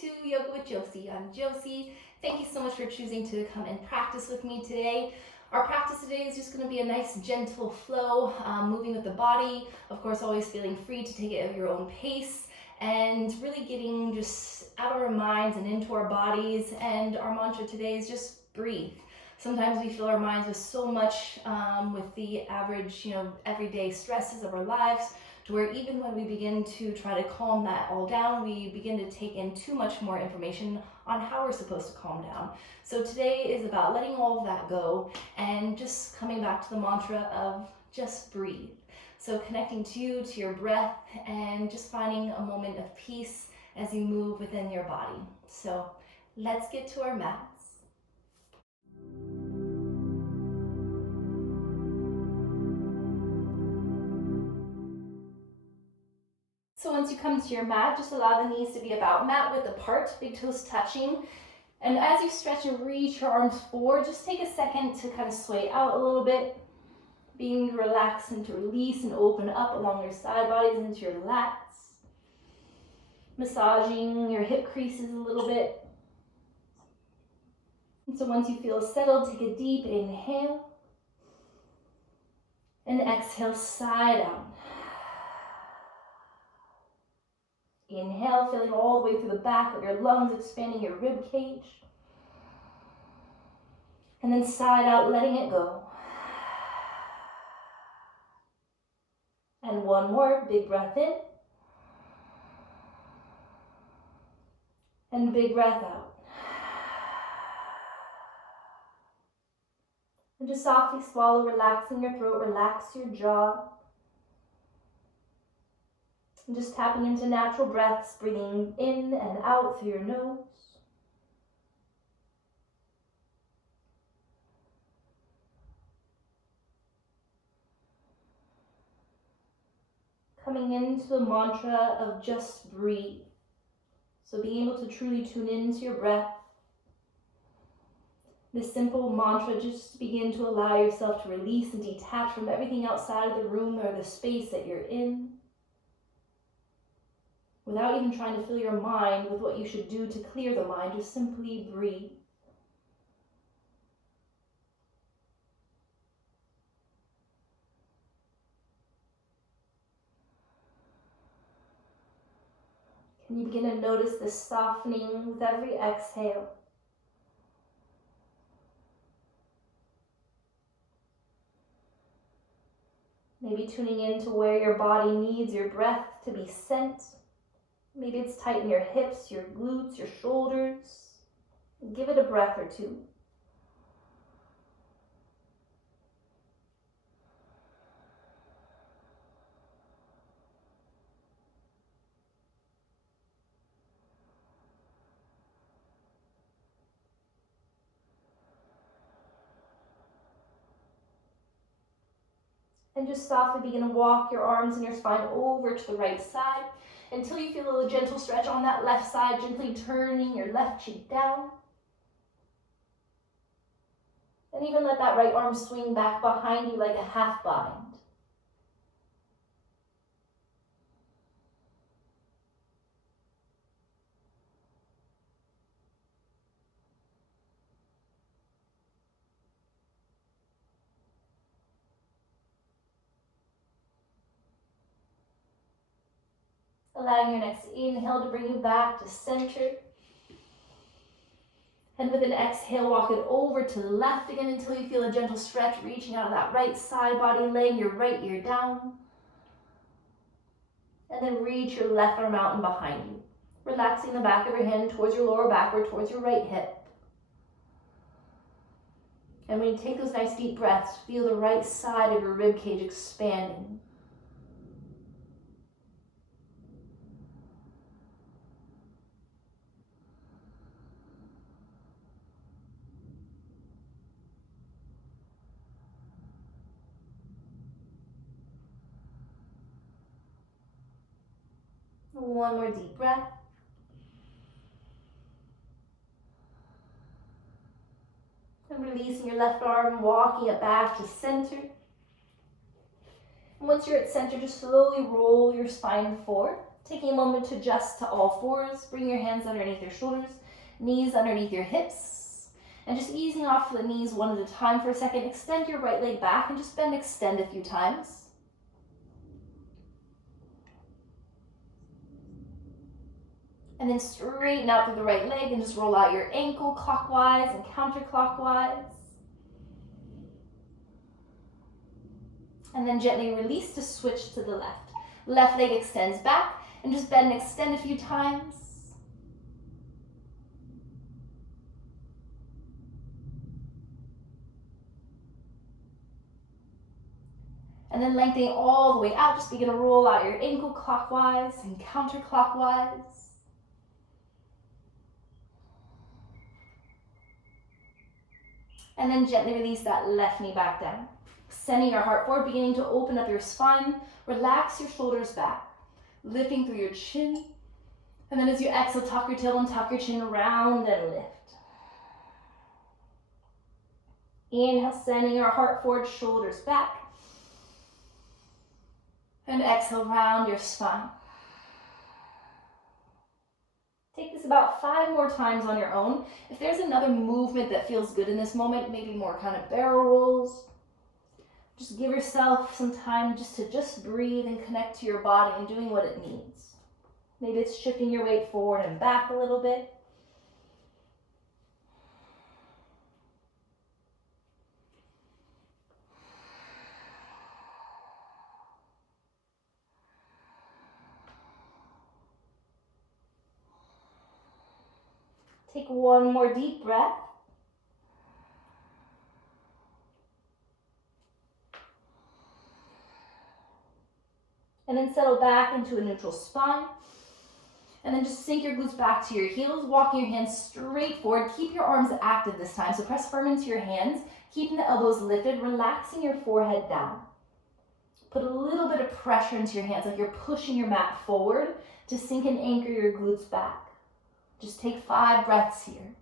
to Yoga with Josie. I'm Josie. Thank you so much for choosing to come and practice with me today. Our practice today is just going to be a nice gentle flow, moving with the body. Of course, always feeling free to take it at your own pace and really getting just out of our minds and into our bodies. And our mantra today is just breathe. Sometimes we fill our minds with so much with the average, everyday stresses of our lives, to where even when we begin to try to calm that all down, we begin to take in too much more information on how we're supposed to calm down. So today is about letting all of that go and just coming back to the mantra of just breathe. So connecting to you, to your breath, and just finding a moment of peace as you move within your body. So let's get to our mats. So once you come to your mat, just allow the knees to be about mat width apart, big toes touching. And as you stretch and reach your arms forward, just take a second to kind of sway out a little bit, being to relax and to release and open up along your side bodies into your lats. Massaging your hip creases a little bit. And so once you feel settled, take a deep inhale. And exhale, side out. Inhale, feeling all the way through the back of your lungs, expanding your rib cage. And then side out, letting it go. And one more, big breath in. And big breath out. And just softly swallow, relaxing your throat, relax your jaw. And just tapping into natural breaths, breathing in and out through your nose. Coming into the mantra of just breathe. So being able to truly tune into your breath. This simple mantra, just begin to allow yourself to release and detach from everything outside of the room or the space that you're in, without even trying to fill your mind with what you should do to clear the mind. Just simply breathe. Can you begin to notice the softening with every exhale? Maybe tuning into where your body needs your breath to be sent. Maybe it's tight in your hips, your glutes, your shoulders. Give it a breath or two. And just softly begin to walk your arms and your spine over to the right side until you feel a gentle stretch on that left side, gently turning your left cheek down. And even let that right arm swing back behind you like a half bind. Allowing your next inhale to bring you back to center. And with an exhale, walk it over to the left again until you feel a gentle stretch, reaching out of that right side body, laying your right ear down. And then reach your left arm out and behind you, relaxing the back of your hand towards your lower back or towards your right hip. And when you take those nice deep breaths, feel the right side of your rib cage expanding. One more deep breath. And releasing your left arm, walking it back to center. And once you're at center, just slowly roll your spine forward. Taking a moment to adjust to all fours, bring your hands underneath your shoulders, knees underneath your hips, and just easing off the knees one at a time for a second. Extend your right leg back and just bend, extend a few times. And then straighten out through the right leg and just roll out your ankle clockwise and counterclockwise. And then gently release to switch to the left. Left leg extends back and just bend and extend a few times. And then lengthening all the way out, just begin to roll out your ankle clockwise and counterclockwise. And then gently release that left knee back down. Sending your heart forward, beginning to open up your spine. Relax your shoulders back. Lifting through your chin. And then as you exhale, tuck your tailbone, tuck your chin around and lift. Inhale, sending your heart forward, shoulders back. And exhale, round your spine. Take this about 5 more times on your own. If there's another movement that feels good in this moment, maybe more kind of barrel rolls, just give yourself some time just to breathe and connect to your body and doing what it needs. Maybe it's shifting your weight forward and back a little bit. Take one more deep breath. And then settle back into a neutral spine. And then just sink your glutes back to your heels, walking your hands straight forward. Keep your arms active this time, so press firm into your hands, keeping the elbows lifted, relaxing your forehead down. Put a little bit of pressure into your hands, like you're pushing your mat forward to sink and anchor your glutes back. Just take 5 breaths here.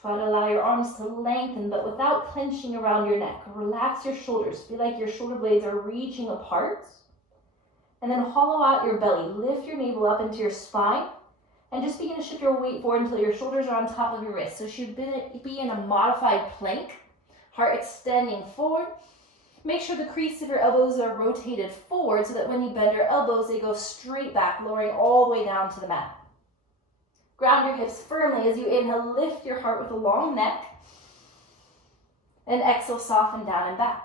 Try to allow your arms to lengthen, but without clenching around your neck. Relax your shoulders. Feel like your shoulder blades are reaching apart. And then hollow out your belly. Lift your navel up into your spine. And just begin to shift your weight forward until your shoulders are on top of your wrists. So you should be in a modified plank. Heart extending forward. Make sure the crease of your elbows are rotated forward so that when you bend your elbows, they go straight back, lowering all the way down to the mat. Ground your hips firmly as you inhale, lift your heart with a long neck. And exhale, soften down and back.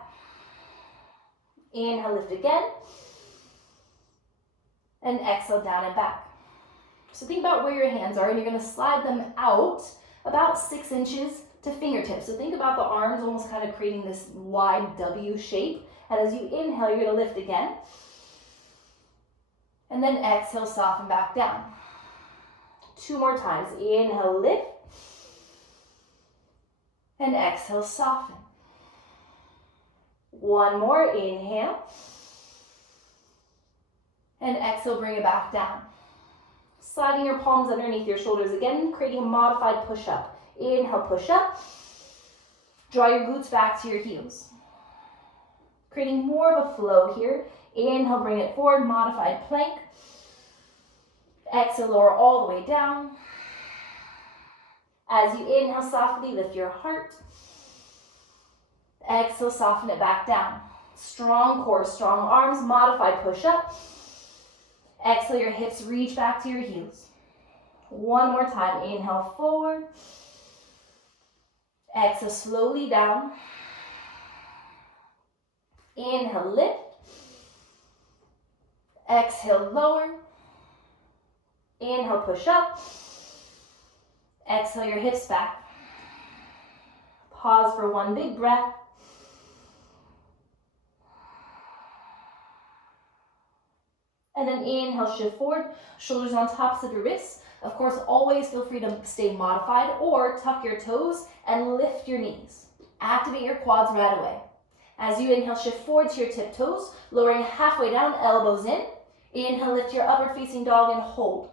Inhale, lift again. And exhale, down and back. So think about where your hands are, and you're going to slide them out about 6 inches to fingertips. So think about the arms almost kind of creating this wide W shape. And as you inhale, you're going to lift again. And then exhale, soften back down. 2 more times. Inhale, lift. And exhale, soften. 1 more. Inhale. And exhale, bring it back down. Sliding your palms underneath your shoulders again, creating a modified push-up. Inhale, push up. Draw your glutes back to your heels. Creating more of a flow here. Inhale, bring it forward, modified plank. Exhale, lower all the way down. As you inhale, softly lift your heart. Exhale, soften it back down. Strong core, strong arms, modified push-up. Exhale, your hips reach back to your heels. 1 more time. Inhale, forward. Exhale, slowly down. Inhale, lift. Exhale, lower. Inhale, push up. Exhale, your hips back. Pause for 1 big breath. And then inhale, shift forward, shoulders on tops of your wrists. Of course, always feel free to stay modified or tuck your toes and lift your knees. Activate your quads right away. As you inhale, shift forward to your tiptoes, lowering halfway down, elbows in. Inhale, lift your upward facing dog and hold.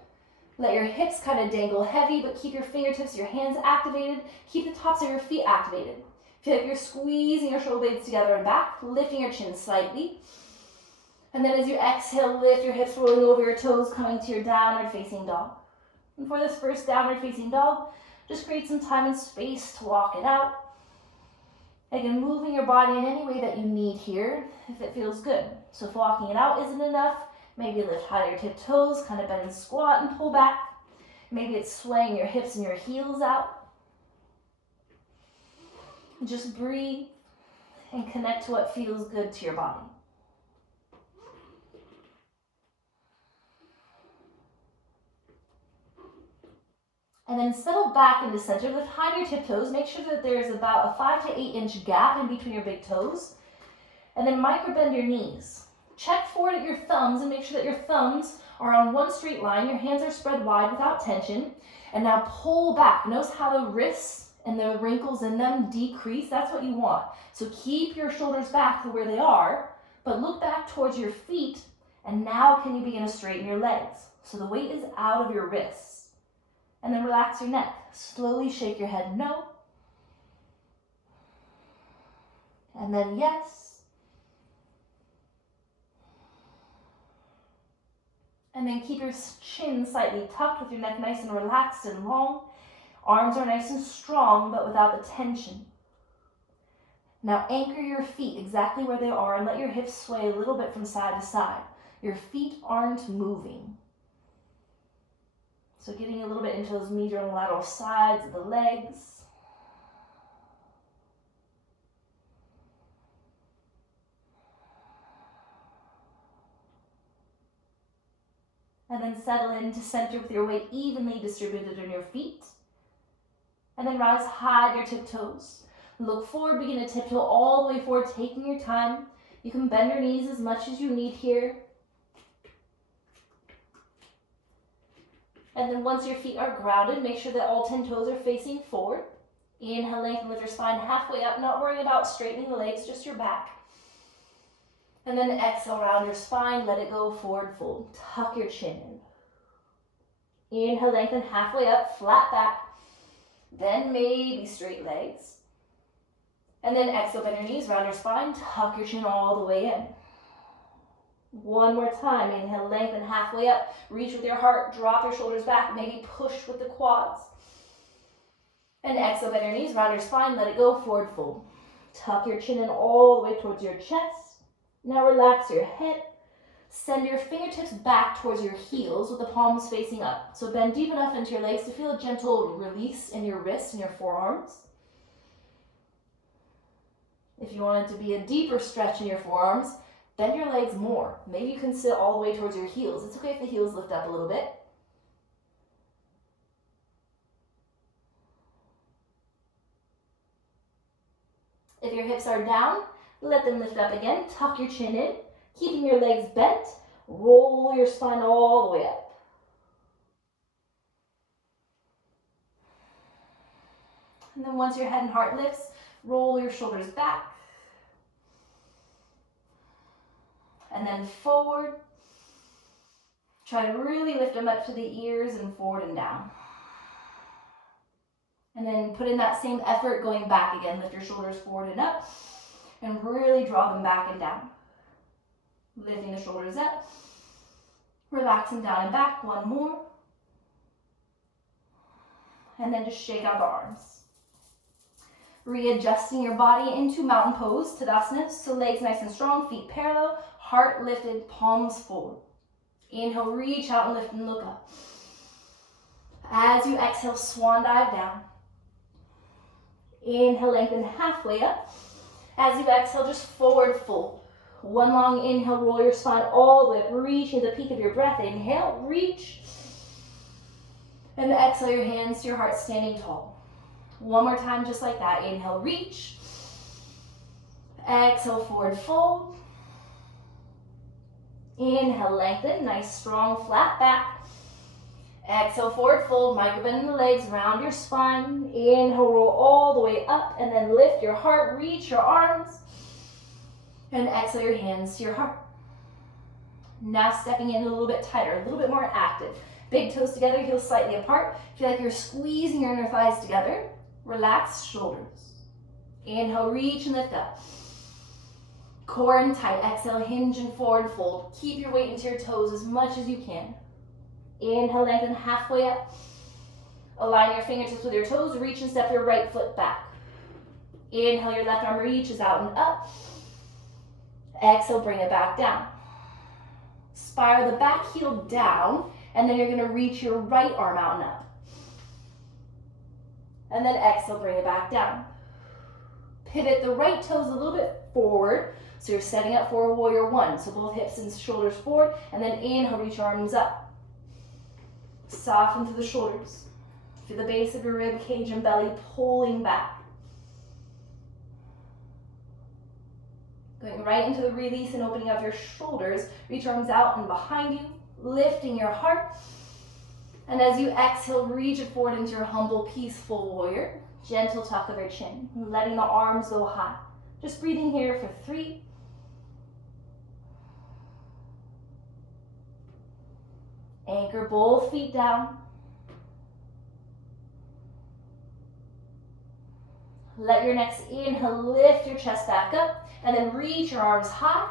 Let your hips kind of dangle heavy, but keep your fingertips, your hands activated. Keep the tops of your feet activated. Feel like you're squeezing your shoulder blades together and back, lifting your chin slightly. And then as you exhale, lift your hips, rolling over your toes, coming to your downward facing dog. And for this first downward facing dog, just create some time and space to walk it out. Again, moving your body in any way that you need here, if it feels good. So if walking it out isn't enough, maybe lift high to your tiptoes, kind of bend and squat and pull back. Maybe it's swaying your hips and your heels out. Just breathe and connect to what feels good to your body. And then settle back into center, lift high to your tiptoes. Make sure that there's about a 5 to 8 inch gap in between your big toes. And then micro bend your knees. Check forward at your thumbs and make sure that your thumbs are on one straight line. Your hands are spread wide without tension. And now pull back. Notice how the wrists and the wrinkles in them decrease. That's what you want. So keep your shoulders back to where they are, but look back towards your feet. And now can you begin to straighten your legs? So the weight is out of your wrists. And then relax your neck. Slowly shake your head no. And then yes. And then keep your chin slightly tucked with your neck nice and relaxed and long. Arms are nice and strong, but without the tension. Now anchor your feet exactly where they are and let your hips sway a little bit from side to side. Your feet aren't moving. So getting a little bit into those medial and lateral sides of the legs. And then settle into center with your weight evenly distributed on your feet. And then rise high to your tiptoes. Look forward, begin to tiptoe all the way forward, taking your time. You can bend your knees as much as you need here. And then once your feet are grounded, make sure that all 10 toes are facing forward. Inhale, lengthen, lift your spine halfway up. Not worrying about straightening the legs, just your back. And then exhale, round your spine, let it go, forward fold. Tuck your chin in. Inhale, lengthen halfway up, flat back. Then maybe straight legs. And then exhale, bend your knees, round your spine, tuck your chin all the way in. One more time, inhale, lengthen halfway up, reach with your heart, drop your shoulders back, maybe push with the quads. And exhale, bend your knees, round your spine, let it go, forward fold. Tuck your chin in all the way towards your chest. Now relax your head. Send your fingertips back towards your heels with the palms facing up. So bend deep enough into your legs to feel a gentle release in your wrists and your forearms. If you want it to be a deeper stretch in your forearms, bend your legs more. Maybe you can sit all the way towards your heels. It's okay if the heels lift up a little bit. If your hips are down, let them lift up again. Tuck your chin in, keeping your legs bent. Roll your spine all the way up. And then once your head and heart lifts, roll your shoulders back. And then forward. Try to really lift them up to the ears and forward and down. And then put in that same effort going back again. Lift your shoulders forward and up. And really draw them back and down. Lifting the shoulders up. Relaxing down and back. One more. And then just shake out the arms. Readjusting your body into mountain pose, Tadasana. So legs nice and strong, feet parallel, heart lifted, palms forward. Inhale, reach out and lift and look up. As you exhale, swan dive down. Inhale, lengthen halfway up. As you exhale, just forward fold. One long inhale, roll your spine all the way up, reaching the peak of your breath. Inhale, reach. And exhale your hands to your heart, standing tall. One more time, just like that. Inhale, reach. Exhale, forward fold. Inhale, lengthen, nice, strong, flat back. Exhale, forward fold, micro bend in the legs, round your spine. Inhale, roll all the way up, and then lift your heart, reach your arms. And exhale your hands to your heart. Now stepping in a little bit tighter, a little bit more active. Big toes together, heels slightly apart. Feel like you're squeezing your inner thighs together. Relax shoulders. Inhale, reach and lift up. Core in tight. Exhale, hinge and forward fold. Keep your weight into your toes as much as you can. Inhale, lengthen halfway up. Align your fingertips with your toes. Reach and step your right foot back. Inhale, your left arm reaches out and up. Exhale, bring it back down. Spiral the back heel down, and then you're going to reach your right arm out and up. And then exhale, bring it back down. Pivot the right toes a little bit forward, so you're setting up for a warrior one. So both hips and shoulders forward, and then inhale, reach your arms up. Soften through the shoulders. Feel the base of your rib cage and belly pulling back. Going right into the release and opening of your shoulders. Reach your arms out and behind you, lifting your heart. And as you exhale, reach it forward into your humble, peaceful warrior. Gentle tuck of your chin, letting the arms go high. Just breathing here for 3. Anchor both feet down. Let your next inhale lift your chest back up, and then reach your arms high.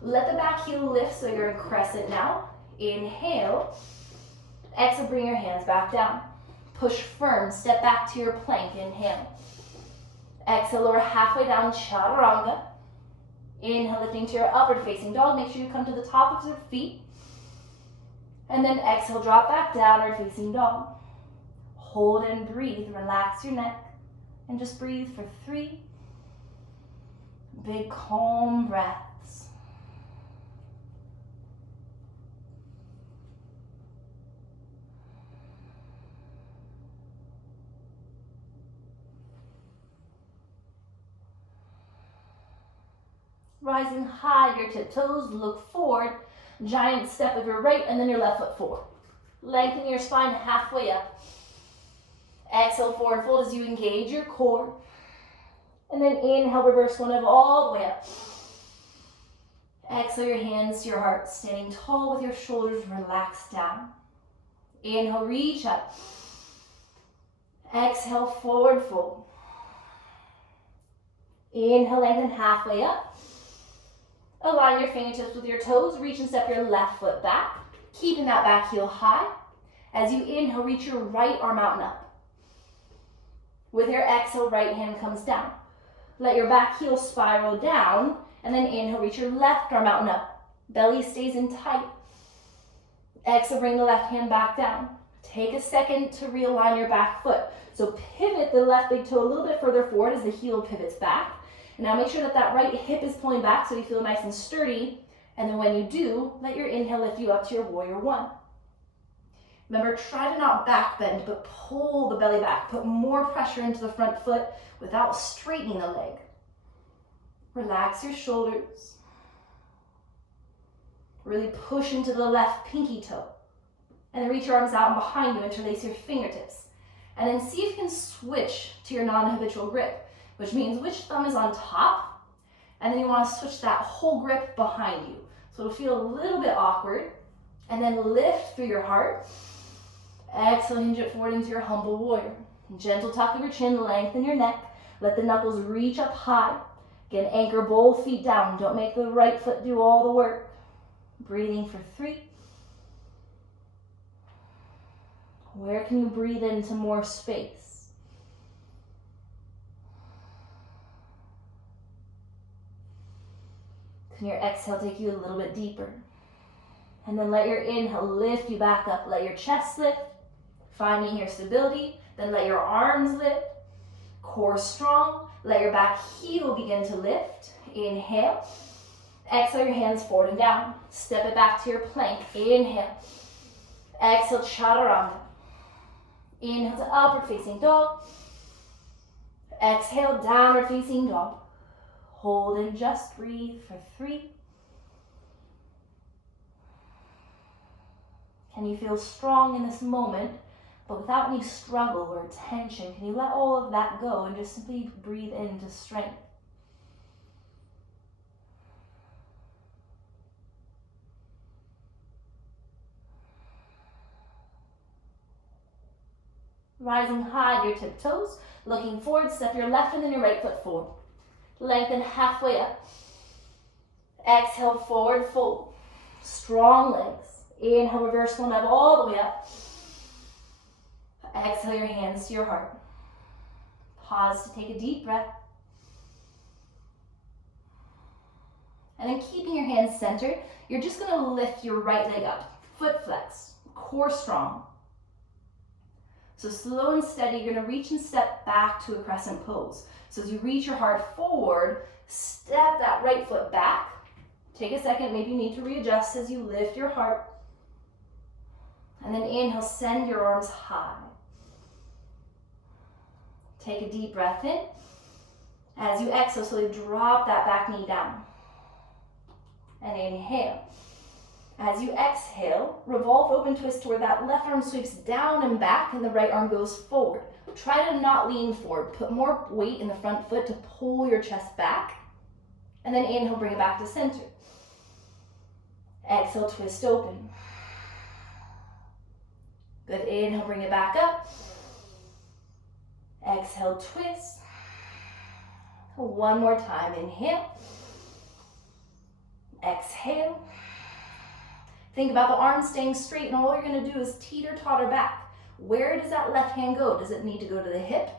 Let the back heel lift so you're in crescent now. Inhale. Exhale, bring your hands back down. Push firm, step back to your plank. Inhale. Exhale, lower halfway down, chaturanga. Inhale, lifting to your upward facing dog. Make sure you come to the top of your feet. And then exhale, drop back, downward facing dog. Hold and breathe, relax your neck. And just breathe for 3 big calm breaths. Rising high, your tiptoes, look forward. Giant step with your right and then your left foot forward. Lengthen your spine halfway up. Exhale, forward fold as you engage your core. And then inhale, reverse one of all the way up. Exhale your hands to your heart, standing tall with your shoulders relaxed down. Inhale, reach up. Exhale, forward fold. Inhale, lengthen halfway up. Align your fingertips with your toes. Reach and step your left foot back, keeping that back heel high. As you inhale, reach your right arm out and up. With your exhale, right hand comes down. Let your back heel spiral down, and then inhale, reach your left arm out and up. Belly stays in tight. Exhale, bring the left hand back down. Take a second to realign your back foot. So pivot the left big toe a little bit further forward as the heel pivots back. And now make sure that that right hip is pulling back so you feel nice and sturdy. And then when you do, let your inhale lift you up to your warrior one. Remember, try to not back bend, but pull the belly back. Put more pressure into the front foot without straightening the leg. Relax your shoulders. Really push into the left pinky toe. And then reach your arms out and behind you, interlace your fingertips. And then see if you can switch to your non-habitual grip, which means which thumb is on top, and then you want to switch that whole grip behind you. So it'll feel a little bit awkward. And then lift through your heart. Exhale, hinge it forward into your humble warrior. Gentle tuck of your chin, lengthen your neck. Let the knuckles reach up high. Again, anchor both feet down. Don't make the right foot do all the work. Breathing for 3. Where can you breathe into more space? Can your exhale take you a little bit deeper? And then let your inhale lift you back up. Let your chest lift, finding your stability. Then let your arms lift, core strong. Let your back heel begin to lift. Inhale. Exhale your hands forward and down. Step it back to your plank. Inhale. Exhale, chaturanga. Inhale to upward facing dog. Exhale, downward facing dog. Hold and just breathe for 3. Can you feel strong in this moment, but without any struggle or tension? Can you let all of that go and just simply breathe into strength? Rising high to your tiptoes, looking forward, step your left and then your right foot forward. Lengthen halfway up. Exhale, forward fold. Strong legs. Inhale, reverse one up all the way up. Exhale your hands to your heart. Pause to take a deep breath. And then keeping your hands centered, you're just going to lift your right leg up. Foot flex, core strong. So slow and steady, you're going to reach and step back to a crescent pose. So as you reach your heart forward, step that right foot back. Take a second, maybe you need to readjust as you lift your heart. And then inhale, send your arms high. Take a deep breath in. As you exhale, slowly drop that back knee down. And inhale. As you exhale, revolve open twist to where that left arm sweeps down and back and the right arm goes forward. Try to not lean forward. Put more weight in the front foot to pull your chest back. And then inhale, bring it back to center. Exhale, twist open. Good, inhale, bring it back up. Exhale, twist. One more time, inhale. Exhale. Think about the arms staying straight, and all you're going to do is teeter-totter back. Where does that left hand go? Does it need to go to the hip?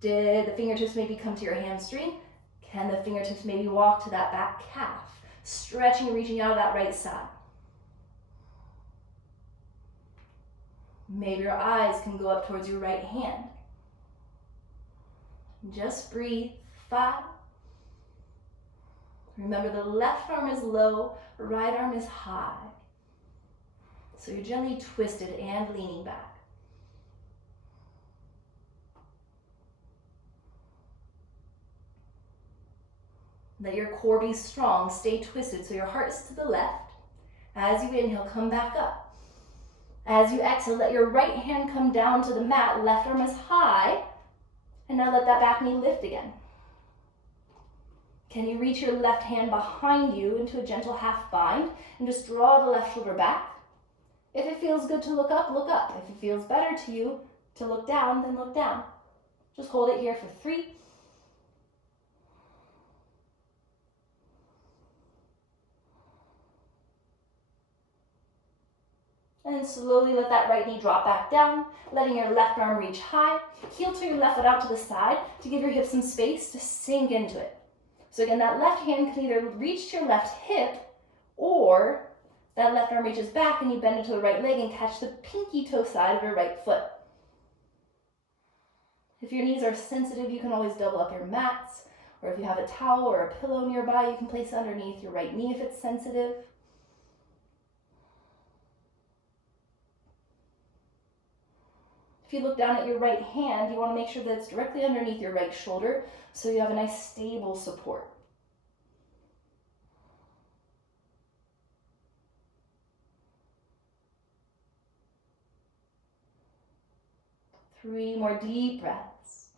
Did the fingertips maybe come to your hamstring? Can the fingertips maybe walk to that back calf? Stretching, reaching out of that right side. Maybe your eyes can go up towards your right hand. Just breathe. 5. Remember, the left arm is low, right arm is high. So you're gently twisted and leaning back. Let your core be strong, stay twisted so your heart is to the left. As you inhale, come back up. As you exhale, let your right hand come down to the mat, left arm is high, and now let that back knee lift again. Can you reach your left hand behind you into a gentle half bind and just draw the left shoulder back? If it feels good to look up, look up. If it feels better to you to look down, then look down. Just hold it here for 3. And then slowly let that right knee drop back down, letting your left arm reach high. Heel to your left foot out to the side to give your hips some space to sink into it. So again, that left hand can either reach to your left hip, or that left arm reaches back and you bend into the right leg and catch the pinky toe side of your right foot. If your knees are sensitive, you can always double up your mats, or if you have a towel or a pillow nearby, you can place it underneath your right knee if it's sensitive. If you look down at your right hand, you want to make sure that it's directly underneath your right shoulder so you have a nice stable support. Three more deep breaths.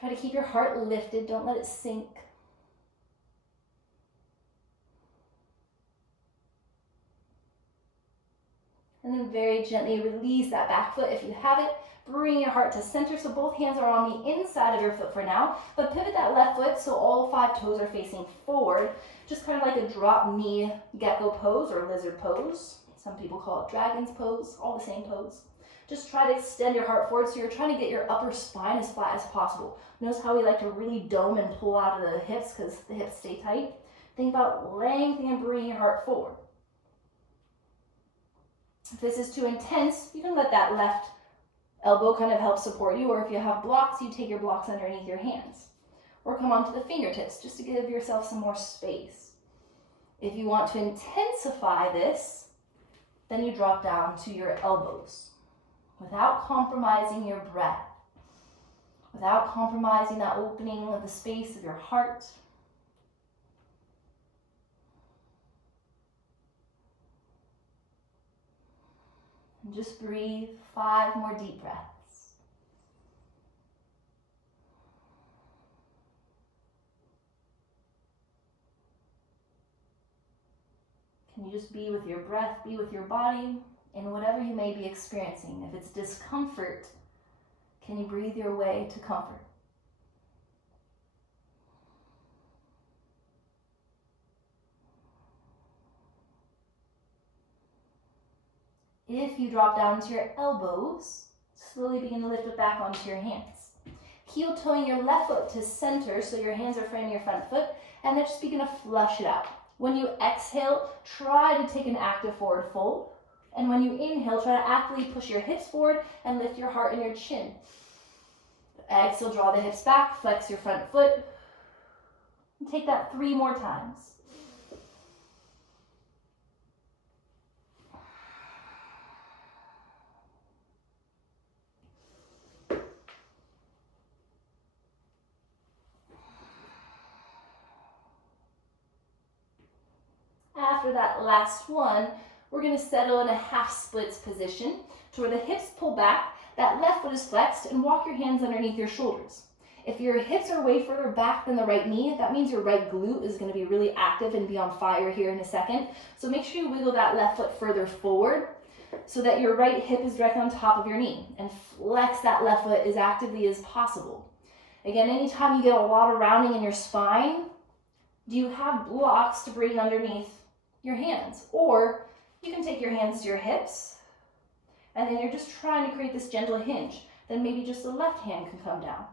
Try to keep your heart lifted, don't let it sink. And then very gently release that back foot if you have it. Bring your heart to center so both hands are on the inside of your foot for now. But pivot that left foot so all 5 toes are facing forward. Just kind of like a drop knee gecko pose or lizard pose. Some people call it dragon's pose, all the same pose. Just try to extend your heart forward so you're trying to get your upper spine as flat as possible. Notice how we like to really dome and pull out of the hips because the hips stay tight. Think about lengthening and bringing your heart forward. If this is too intense, you can let that left elbow kind of help support you, or if you have blocks, you take your blocks underneath your hands. Or come onto the fingertips just to give yourself some more space. If you want to intensify this, then you drop down to your elbows without compromising your breath, without compromising that opening of the space of your heart. And just breathe 5 more deep breaths. Can you just be with your breath, be with your body? in whatever you may be experiencing. If it's discomfort, can you breathe your way to comfort? If you drop down to your elbows, slowly begin to lift it back onto your hands. Heel toeing your left foot to center so your hands are framing your front foot, and then just begin to flush it out. When you exhale, try to take an active forward fold. And when you inhale, try to actively push your hips forward and lift your heart and your chin. Exhale, draw the hips back, flex your front foot. And take that 3 more times. After that last one, we're going to settle in a half splits position to where the hips pull back, that left foot is flexed, and walk your hands underneath your shoulders. If your hips are way further back than the right knee, that means your right glute is going to be really active and be on fire here in a second. So make sure you wiggle that left foot further forward so that your right hip is directly on top of your knee, and flex that left foot as actively as possible. Again, anytime you get a lot of rounding in your spine, do you have blocks to bring underneath your hands? Or you can take your hands to your hips, and then you're just trying to create this gentle hinge. Then maybe just the left hand can come down.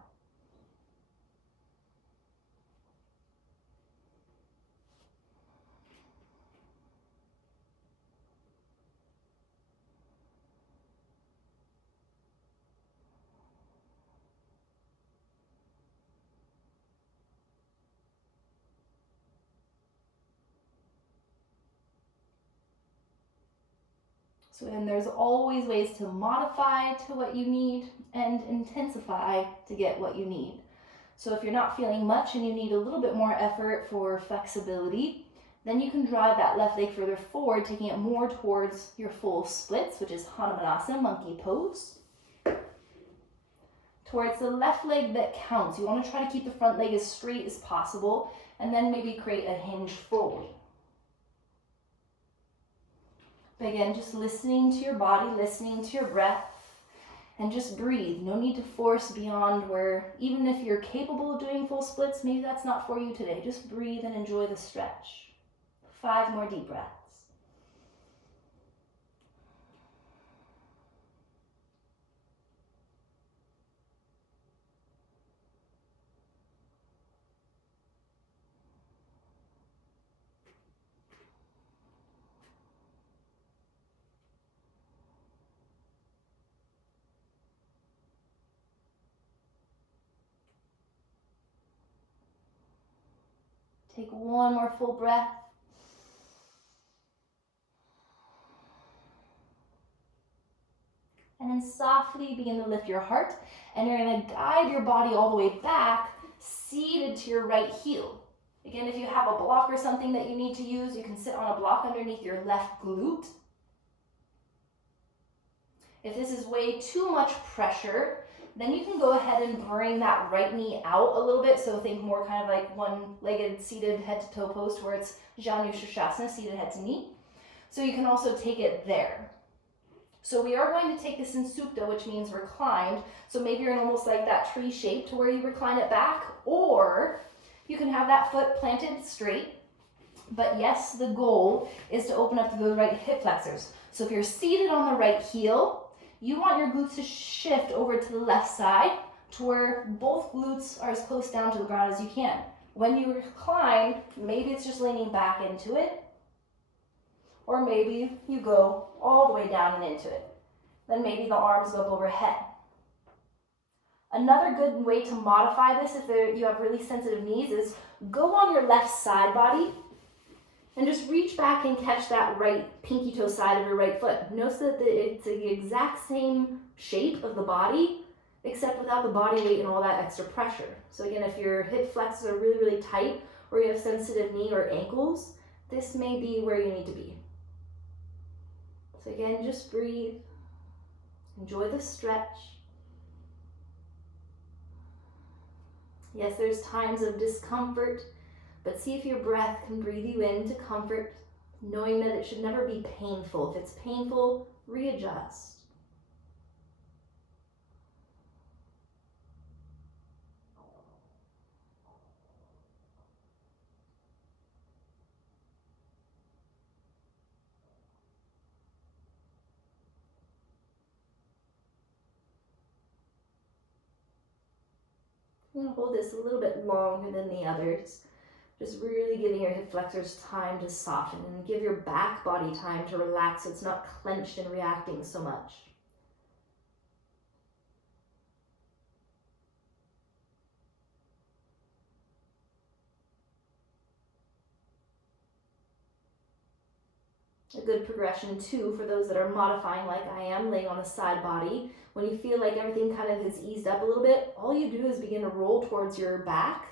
So then there's always ways to modify to what you need and intensify to get what you need. So if you're not feeling much and you need a little bit more effort for flexibility, then you can drive that left leg further forward, taking it more towards your full splits, which is Hanumanasana, monkey pose. Towards the left leg that counts. You want to try to keep the front leg as straight as possible, and then maybe create a hinge forward. But again, just listening to your body, listening to your breath, and just breathe. No need to force beyond where, even if you're capable of doing full splits, maybe that's not for you today. Just breathe and enjoy the stretch. 5 more deep breaths. Take one more full breath. And then softly begin to lift your heart, and you're going to guide your body all the way back, seated to your right heel. Again, if you have a block or something that you need to use, you can sit on a block underneath your left glute. If this is way too much pressure, then you can go ahead and bring that right knee out a little bit. So think more kind of like one-legged seated head to toe pose where it's Janu Sirsasana, seated head to knee. So you can also take it there. So we are going to take this in Supta, which means reclined. So maybe you're in almost like that tree shape to where you recline it back, or you can have that foot planted straight. But yes, the goal is to open up to the right hip flexors. So if you're seated on the right heel, you want your glutes to shift over to the left side to where both glutes are as close down to the ground as you can. When you recline, maybe it's just leaning back into it, or maybe you go all the way down and into it. Then maybe the arms go up overhead. Another good way to modify this if you have really sensitive knees is go on your left side body and just reach back and catch that right pinky toe side of your right foot. Notice that it's the exact same shape of the body, except without the body weight and all that extra pressure. So again, if your hip flexors are really, really tight, or you have sensitive knee or ankles, this may be where you need to be. So again, just breathe. Enjoy the stretch. Yes, there's times of discomfort, but see if your breath can breathe you into comfort, knowing that it should never be painful. If it's painful, readjust. I'm going to hold this a little bit longer than the others. Just really giving your hip flexors time to soften and give your back body time to relax so it's not clenched and reacting so much. A good progression too for those that are modifying like I am, laying on the side body. When you feel like everything kind of has eased up a little bit, all you do is begin to roll towards your back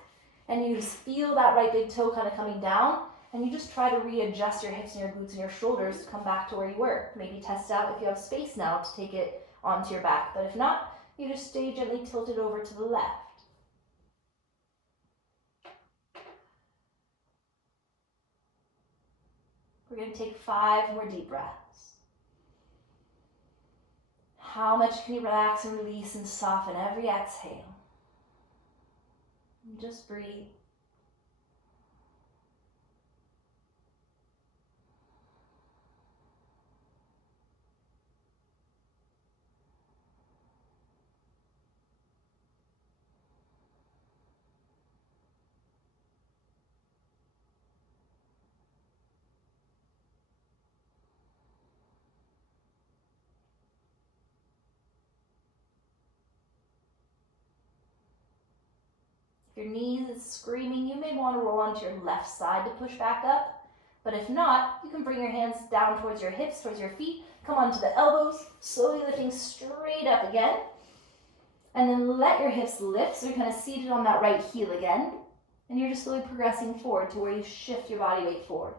and you just feel that right big toe kind of coming down, and you just try to readjust your hips and your glutes and your shoulders to come back to where you were. Maybe test out if you have space now to take it onto your back, but if not, you just stay gently tilted over to the left. We're going to take 5 more deep breaths. How much can you relax and release and soften every exhale? And just breathe. If your knees is screaming, you may want to roll onto your left side to push back up. But if not, you can bring your hands down towards your hips, towards your feet. Come onto the elbows, slowly lifting straight up again. And then let your hips lift, so you're kind of seated on that right heel again. And you're just slowly progressing forward to where you shift your body weight forward.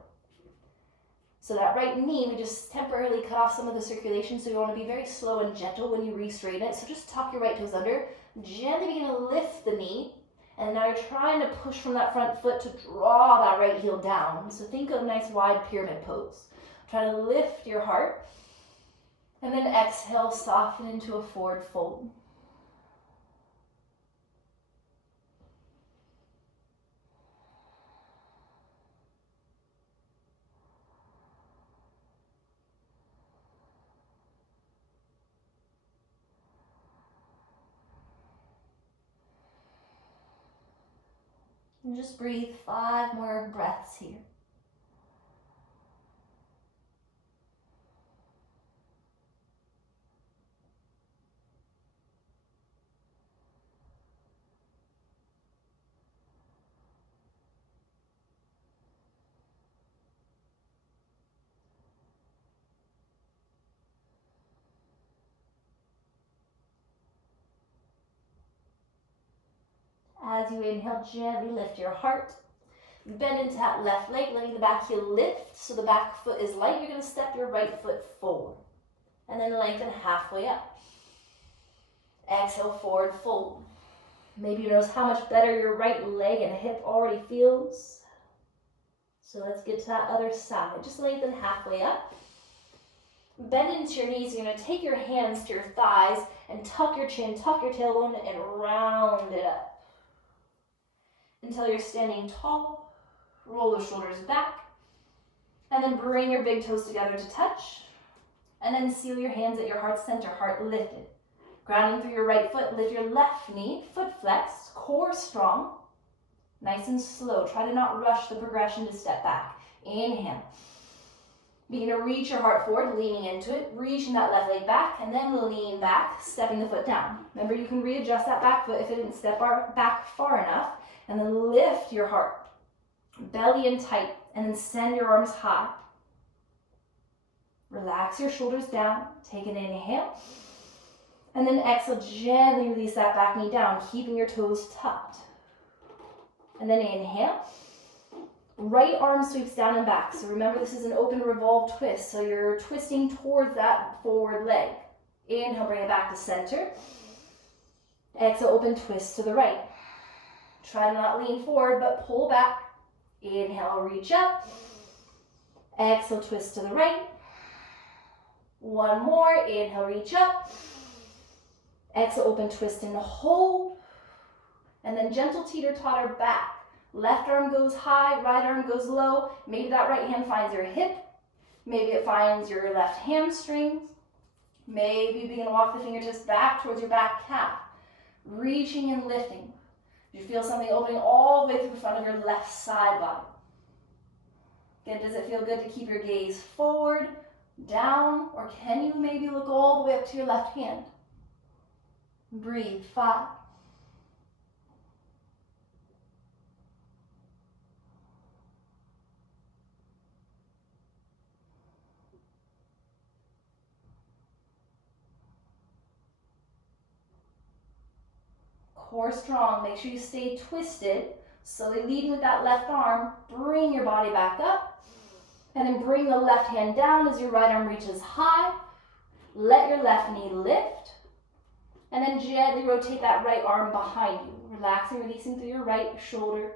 So that right knee, we just temporarily cut off some of the circulation, so you want to be very slow and gentle when you re-straighten it. So just tuck your right toes under, gently begin to lift the knee. And now you're trying to push from that front foot to draw that right heel down. So think of a nice wide pyramid pose. Try to lift your heart. And then exhale, soften into a forward fold. And just breathe 5 more breaths here. As you inhale, gently lift your heart. Bend into that left leg, letting the back heel lift so the back foot is light. You're going to step your right foot forward. And then lengthen halfway up. Exhale, forward fold. Maybe you notice how much better your right leg and hip already feels. So let's get to that other side. Just lengthen halfway up. Bend into your knees. You're going to take your hands to your thighs and tuck your chin, tuck your tailbone, and round it up. Until you're standing tall, roll the shoulders back, and then bring your big toes together to touch, and then seal your hands at your heart center, heart lifted. Grounding through your right foot, lift your left knee, foot flexed, core strong, nice and slow. Try to not rush the progression to step back. Inhale. Begin to reach your heart forward, leaning into it, reaching that left leg back, and then lean back, stepping the foot down. Remember, you can readjust that back foot if it didn't step back far enough. And then lift your heart, belly in tight, and then send your arms high. Relax your shoulders down, take an inhale, and then exhale, gently release that back knee down, keeping your toes tucked. And then inhale, right arm sweeps down and back. So remember, this is an open revolve twist, so you're twisting towards that forward leg. Inhale, bring it back to center. Exhale, open twist to the right. Try to not lean forward, but pull back. Inhale, reach up. Exhale, twist to the right. One more, inhale, reach up. Exhale, open, twist and hold. And then gentle teeter-totter back. Left arm goes high, right arm goes low. Maybe that right hand finds your hip. Maybe it finds your left hamstring. Maybe you begin to walk the fingertips back towards your back calf. Reaching and lifting. You feel something opening all the way through the front of your left side body. Again, does it feel good to keep your gaze forward, down, or can you maybe look all the way up to your left hand? Breathe, 5. Core strong, make sure you stay twisted. Slowly leading with that left arm, bring your body back up. And then bring the left hand down as your right arm reaches high. Let your left knee lift. And then gently rotate that right arm behind you. Relaxing, releasing through your right shoulder.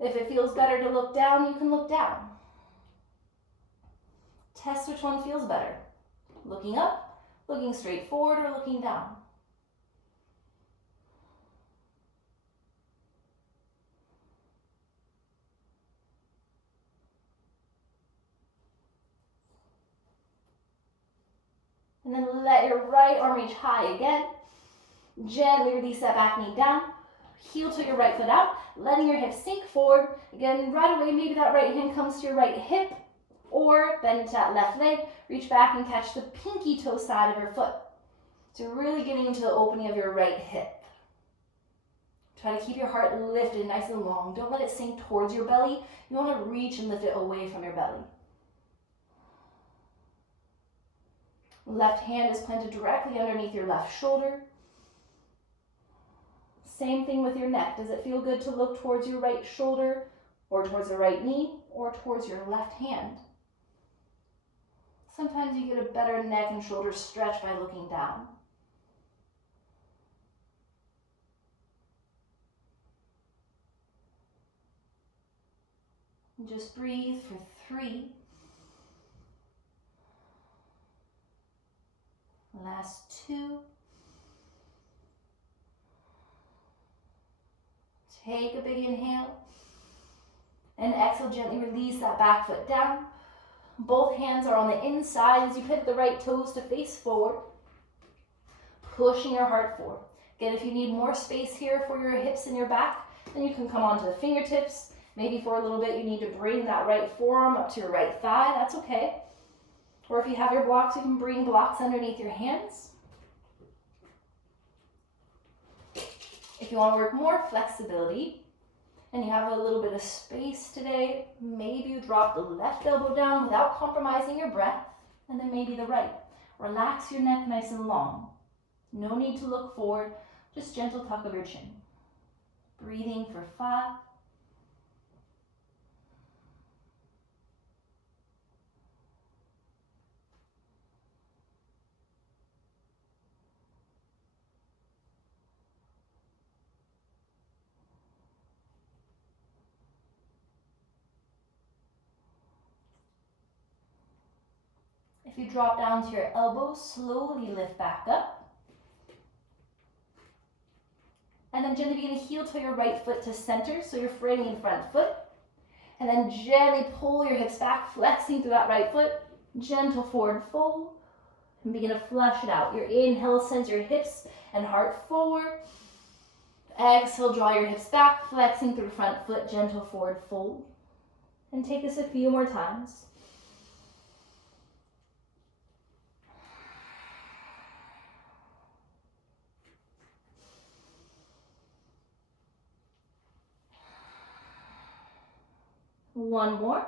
If it feels better to look down, you can look down. Test which one feels better. Looking up, looking straight forward, or looking down. And then let your right arm reach high again. Gently release that back knee down. Heel to your right foot out, letting your hips sink forward. Again, right away, maybe that right hand comes to your right hip, or bend to that left leg. Reach back and catch the pinky toe side of your foot. So really getting into the opening of your right hip. Try to keep your heart lifted nice and long. Don't let it sink towards your belly. You want to reach and lift it away from your belly. Left hand is planted directly underneath your left shoulder. Same thing with your neck. Does it feel good to look towards your right shoulder, or towards the right knee, or towards your left hand? Sometimes you get a better neck and shoulder stretch by looking down. And just breathe for 3. Last 2. Take a big inhale. And exhale, gently release that back foot down. Both hands are on the inside as you pivot the right toes to face forward. Pushing your heart forward. Again, if you need more space here for your hips and your back, then you can come onto the fingertips. Maybe for a little bit you need to bring that right forearm up to your right thigh. That's okay. Or if you have your blocks, you can bring blocks underneath your hands. If you want to work more flexibility and you have a little bit of space today, maybe you drop the left elbow down without compromising your breath, and then maybe the right. Relax your neck nice and long. No need to look forward, just gentle tuck of your chin. Breathing for 5. If you drop down to your elbows, slowly lift back up. And then gently begin to heel to your right foot to center, so you're framing in front foot. And then gently pull your hips back, flexing through that right foot. Gentle forward fold. And begin to flush it out. Your inhale sends your hips and heart forward. Exhale, draw your hips back, flexing through the front foot, gentle forward fold. And take this a few more times. One more.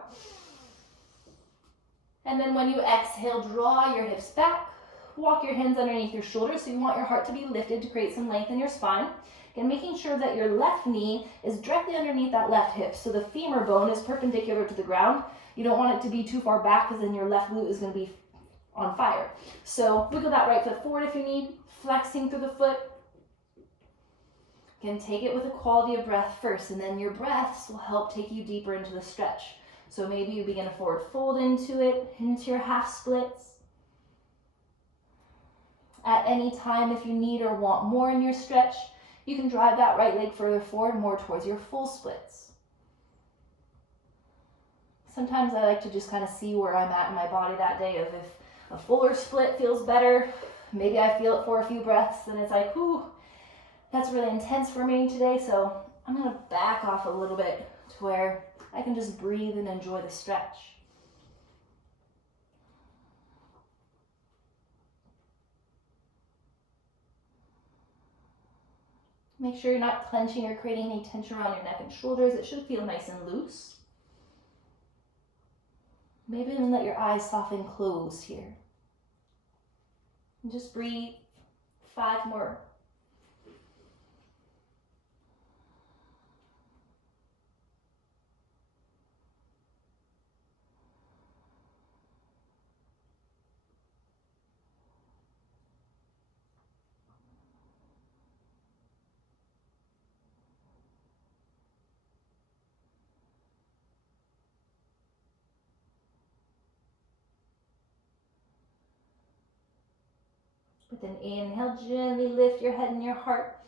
And then when you exhale, draw your hips back. Walk your hands underneath your shoulders. So you want your heart to be lifted to create some length in your spine. Again, making sure that your left knee is directly underneath that left hip. So the femur bone is perpendicular to the ground. You don't want it to be too far back because then your left glute is going to be on fire. So wiggle that right foot forward if you need. Flexing through the foot. Again, take it with a quality of breath first, and then your breaths will help take you deeper into the stretch. So maybe you begin a forward fold into it, into your half splits. At any time, if you need or want more in your stretch, you can drive that right leg further forward, more towards your full splits. Sometimes I like to just kind of see where I'm at in my body that day, of if a fuller split feels better, maybe I feel it for a few breaths, and it's like, whew, that's really intense for me today, so I'm gonna back off a little bit to where I can just breathe and enjoy the stretch. Make sure you're not clenching or creating any tension around your neck and shoulders. It should feel nice and loose. Maybe even let your eyes soften close here. And just breathe. 5 more. With an inhale, gently lift your head and your heart.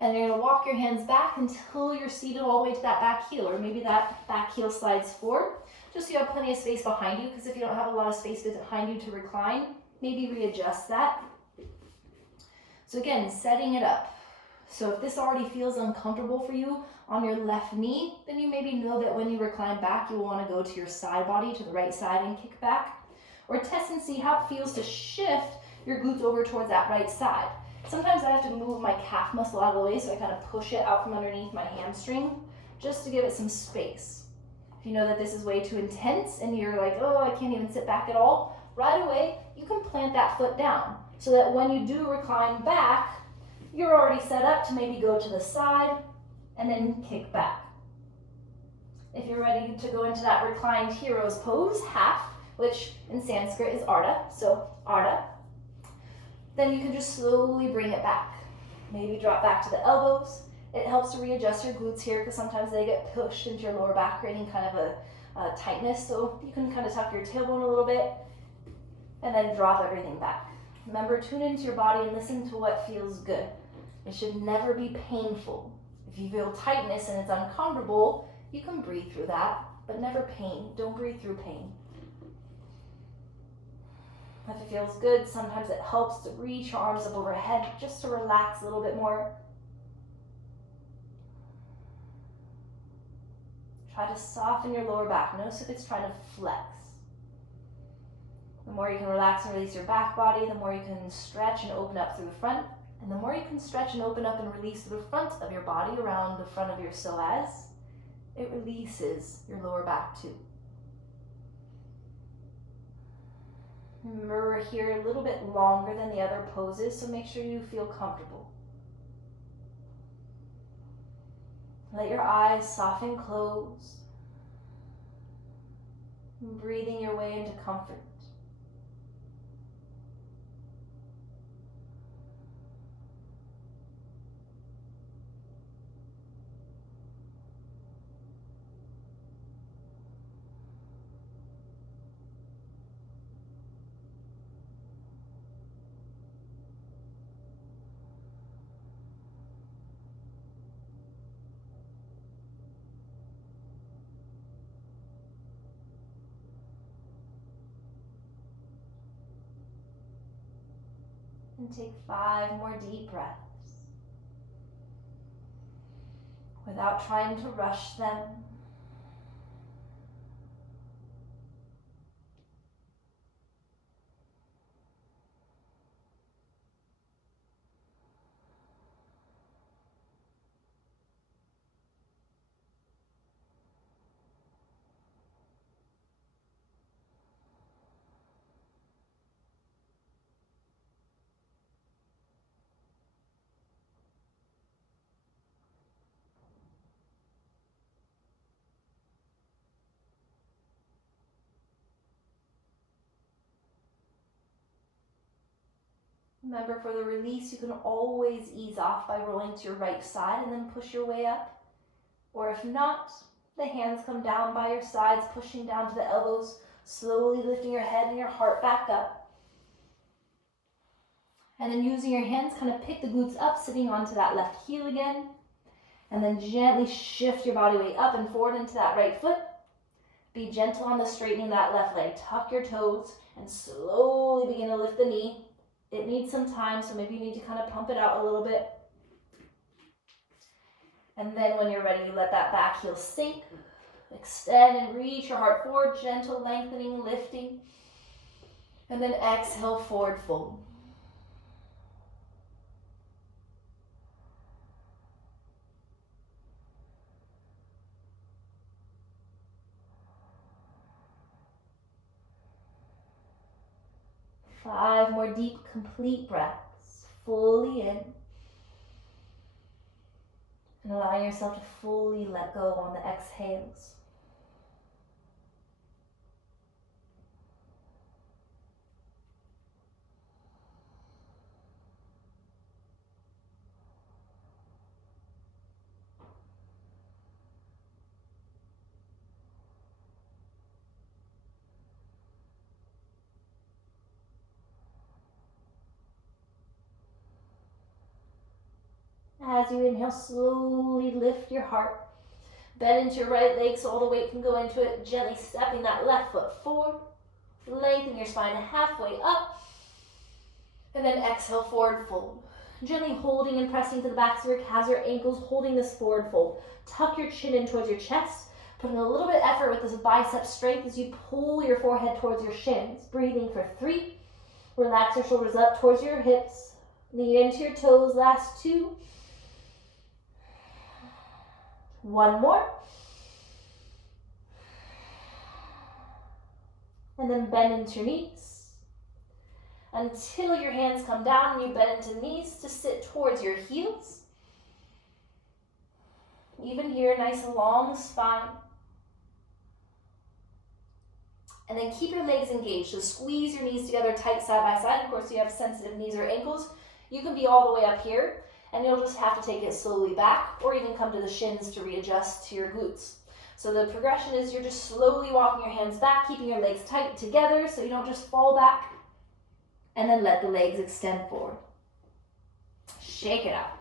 And you're going to walk your hands back until you're seated all the way to that back heel, or maybe that back heel slides forward, just so you have plenty of space behind you, because if you don't have a lot of space behind you to recline, maybe readjust that. So again, setting it up. So if this already feels uncomfortable for you on your left knee, then you maybe know that when you recline back, you want to go to your side body, to the right side, and kick back. Or test and see how it feels to shift your glutes over towards that right side. Sometimes I have to move my calf muscle out of the way, so I kind of push it out from underneath my hamstring just to give it some space. If you know that this is way too intense and you're like, oh, I can't even sit back at all, right away you can plant that foot down so that when you do recline back, you're already set up to maybe go to the side and then kick back. If you're ready to go into that reclined hero's pose, half, which in Sanskrit is Ardha, so Ardha, then you can just slowly bring it back. Maybe drop back to the elbows. It helps to readjust your glutes here because sometimes they get pushed into your lower back, creating kind of a tightness. So you can kind of tuck your tailbone a little bit and then drop everything back. Remember, tune into your body and listen to what feels good. It should never be painful. If you feel tightness and it's uncomfortable, you can breathe through that, but never pain. Don't breathe through pain. If it feels good, sometimes it helps to reach your arms up overhead just to relax a little bit more. Try to soften your lower back. Notice if it's trying to flex. The more you can relax and release your back body, the more you can stretch and open up through the front. And the more you can stretch and open up and release through the front of your body, around the front of your psoas, it releases your lower back too. Remember, we're here a little bit longer than the other poses, so make sure you feel comfortable. Let your eyes soften close. Breathing your way into comfort. And take 5 more deep breaths without trying to rush them. Remember, for the release, you can always ease off by rolling to your right side and then push your way up. Or if not, the hands come down by your sides, pushing down to the elbows, slowly lifting your head and your heart back up. And then using your hands, kind of pick the glutes up, sitting onto that left heel again. And then gently shift your body weight up and forward into that right foot. Be gentle on the straightening of that left leg. Tuck your toes and slowly begin to lift the knee. It needs some time, so maybe you need to kind of pump it out a little bit. And then when you're ready, you let that back heel sink. Extend and reach your heart forward, gentle lengthening, lifting. And then exhale, forward fold. Five more deep, complete breaths, fully in. And allowing yourself to fully let go on the exhales. As you inhale, slowly lift your heart. Bend into your right leg so all the weight can go into it. Gently stepping that left foot forward. Lengthen your spine halfway up. And then exhale, forward fold. Gently holding and pressing to the backs of your calves or ankles, holding this forward fold. Tuck your chin in towards your chest. Put in a little bit of effort with this bicep strength as you pull your forehead towards your shins. Breathing for 3. Relax your shoulders up towards your hips. Lean into your toes. Last 2. 1 more. And then bend into your knees until your hands come down and you bend into knees to sit towards your heels. Even here, nice long spine. And then keep your legs engaged. So squeeze your knees together tight side by side. Of course, if you have sensitive knees or ankles, you can be all the way up here. And you'll just have to take it slowly back or even come to the shins to readjust to your glutes. So the progression is you're just slowly walking your hands back, keeping your legs tight together so you don't just fall back. And then let the legs extend forward. Shake it out.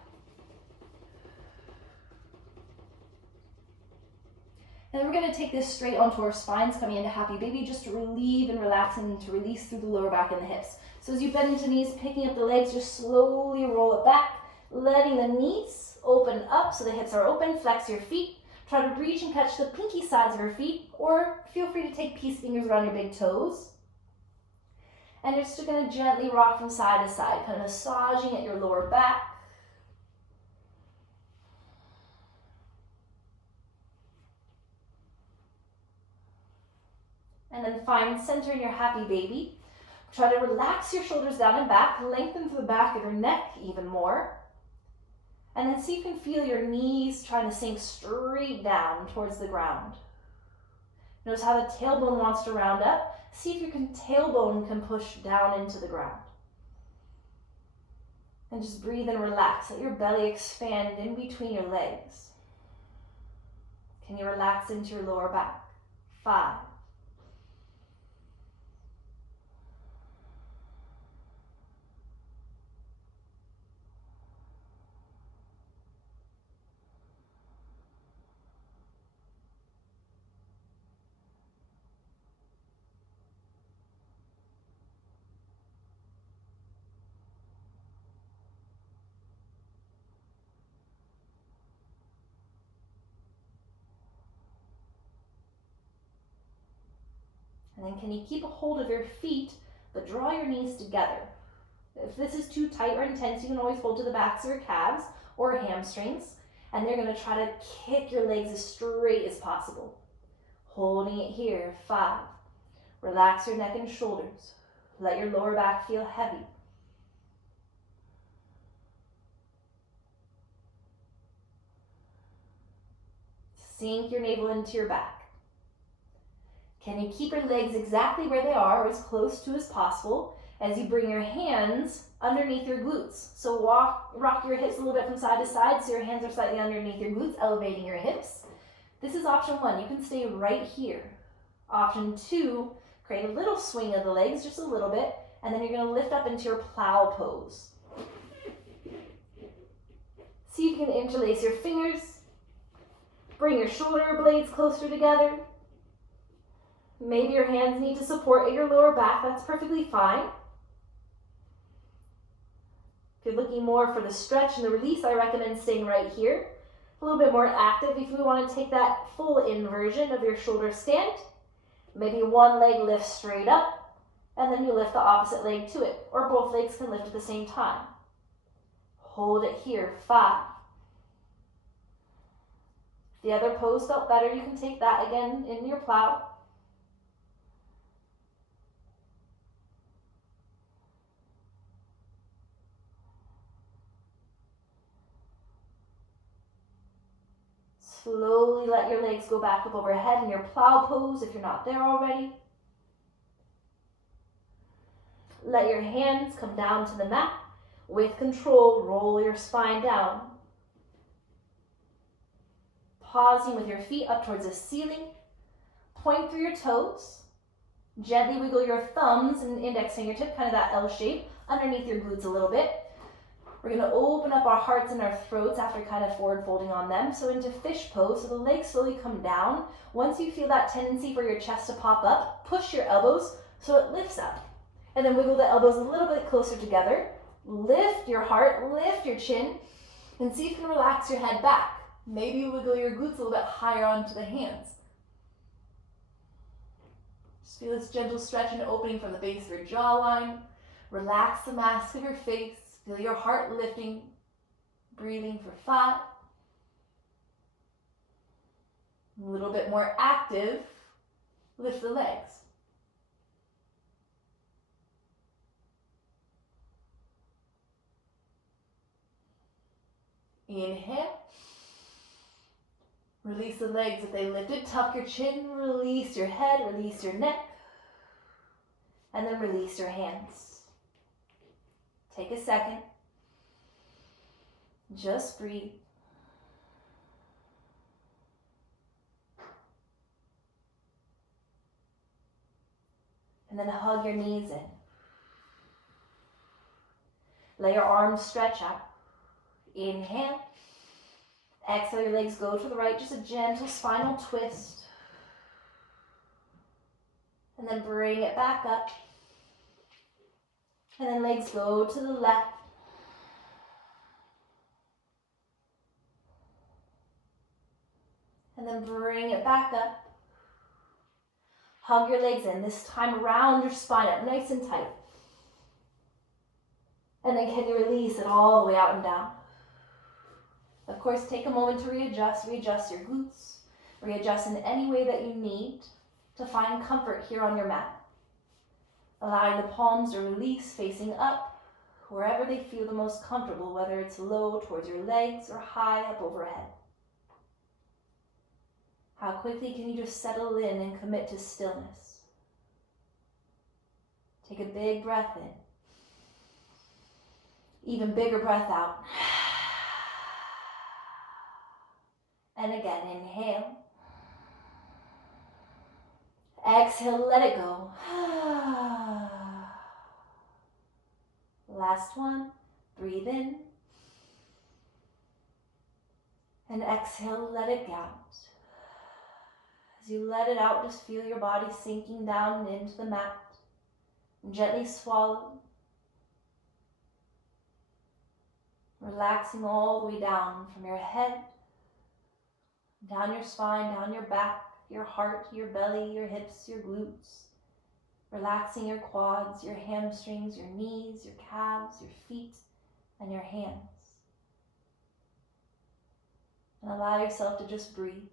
And then we're going to take this straight onto our spines, coming into happy baby, just to relieve and relax and to release through the lower back and the hips. So as you bend into knees, picking up the legs, just slowly roll it back. Letting the knees open up so the hips are open. Flex your feet. Try to reach and catch the pinky sides of your feet, or feel free to take peace fingers around your big toes. And you're just going to gently rock from side to side, kind of massaging at your lower back. And then find center in your happy baby. Try to relax your shoulders down and back, lengthen through the back of your neck even more. And then see if you can feel your knees trying to sink straight down towards the ground. Notice how the tailbone wants to round up. See if your tailbone can push down into the ground. And just breathe and relax. Let your belly expand in between your legs. Can you relax into your lower back? 5. And then can you keep a hold of your feet, but draw your knees together. If this is too tight or intense, you can always hold to the backs of your calves or hamstrings. And they're going to try to kick your legs as straight as possible. Holding it here, 5. Relax your neck and shoulders. Let your lower back feel heavy. Sink your navel into your back. Can you keep your legs exactly where they are, or as close to as possible, as you bring your hands underneath your glutes? So rock your hips a little bit from side to side so your hands are slightly underneath your glutes, elevating your hips. This is option 1. You can stay right here. Option 2, create a little swing of the legs, just a little bit, And then you're going to lift up into your plow pose. See if you can interlace your fingers. Bring your shoulder blades closer together. Maybe your hands need to support your lower back. That's perfectly fine. If you're looking more for the stretch and the release, I recommend staying right here. A little bit more active if you want to take that full inversion of your shoulder stand. Maybe one leg lifts straight up, and then you lift the opposite leg to it, or both legs can lift at the same time. Hold it here, 5. If the other pose felt better, you can take that again in your plow. Slowly let your legs go back up overhead in your plow pose if you're not there already. Let your hands come down to the mat. With control, roll your spine down. Pausing with your feet up towards the ceiling. Point through your toes. Gently wiggle your thumbs and index fingertip, kind of that L shape, underneath your glutes a little bit. We're going to open up our hearts and our throats after kind of forward folding on them. So into fish pose, so the legs slowly come down. Once you feel that tendency for your chest to pop up, push your elbows so it lifts up. And then wiggle the elbows a little bit closer together. Lift your heart, lift your chin, and see if you can relax your head back. Maybe you wiggle your glutes a little bit higher onto the hands. Just feel this gentle stretch and opening from the base of your jawline. Relax the mask of your face. Feel your heart lifting, breathing for 5. A little bit more active, lift the legs. Inhale. Release the legs if they lifted. Tuck your chin, release your head, release your neck. And then release your hands. Take a second. Just breathe. And then hug your knees in. Let your arms stretch out. Inhale. Exhale, your legs go to the right, just a gentle spinal twist. And then bring it back up. And then legs go to the left. And then bring it back up. Hug your legs in, this time around your spine up, nice and tight. And then can you release it all the way out and down? Of course, take a moment to readjust your glutes, readjust in any way that you need to find comfort here on your mat. Allowing the palms to release, facing up, wherever they feel the most comfortable, whether it's low towards your legs or high up overhead. How quickly can you just settle in and commit to stillness? Take a big breath in. Even bigger breath out. And again, inhale. Exhale, let it go. Last one, breathe in. And exhale, let it out. As you let it out, just feel your body sinking down into the mat. And gently swallow. Relaxing all the way down from your head, down your spine, down your back, your heart, your belly, your hips, your glutes. Relaxing your quads, your hamstrings, your knees, your calves, your feet, and your hands. And allow yourself to just breathe.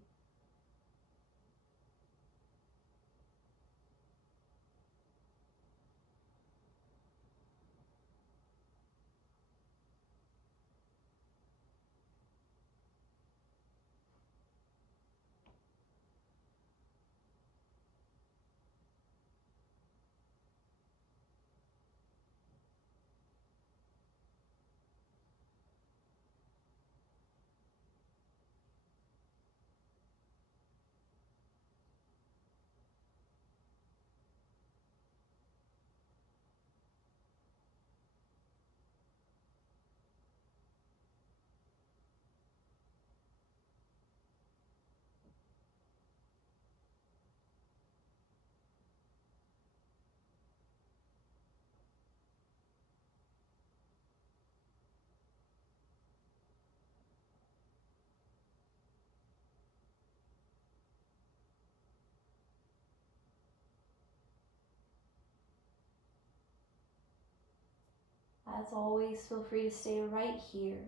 As always, feel free to stay right here,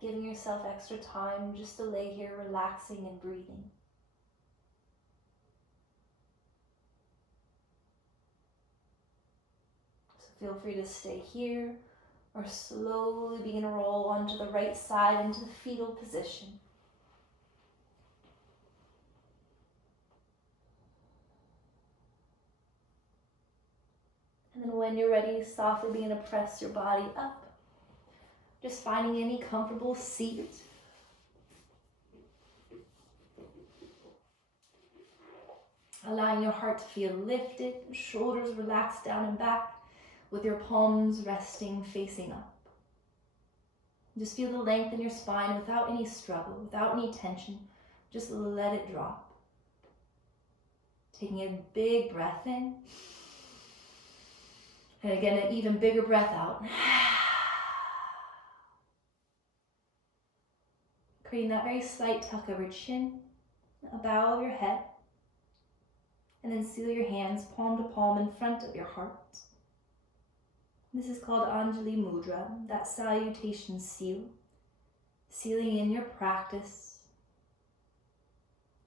giving yourself extra time just to lay here relaxing and breathing. So feel free to stay here or slowly begin to roll onto the right side into the fetal position. And then when you're ready, softly begin to press your body up. Just finding any comfortable seat. Allowing your heart to feel lifted, shoulders relaxed down and back, with your palms resting facing up. Just feel the length in your spine without any struggle, without any tension. Just let it drop. Taking a big breath in. And again, an even bigger breath out. Creating that very slight tuck of your chin, a bow of your head. And then seal your hands palm to palm in front of your heart. This is called Anjali Mudra, that salutation seal. Sealing in your practice.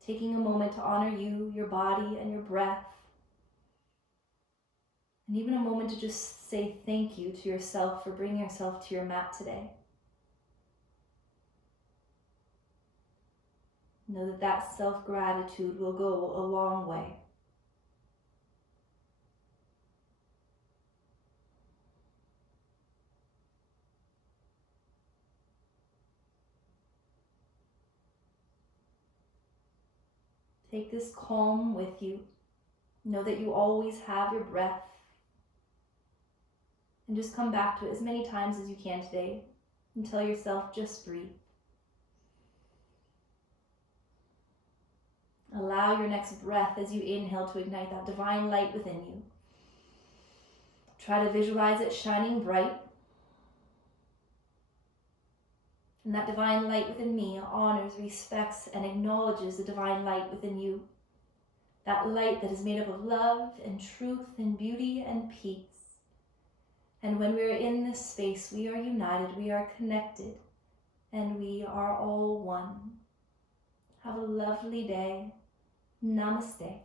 Taking a moment to honor you, your body, and your breath. And even a moment to just say thank you to yourself for bringing yourself to your mat today. Know that that self-gratitude will go a long way. Take this calm with you. Know that you always have your breath. And just come back to it as many times as you can today. And tell yourself, just breathe. Allow your next breath as you inhale to ignite that divine light within you. Try to visualize it shining bright. And that divine light within me honors, respects, and acknowledges the divine light within you. That light that is made up of love and truth and beauty and peace. And when we are in this space, we are united, we are connected, and we are all one. Have a lovely day. Namaste.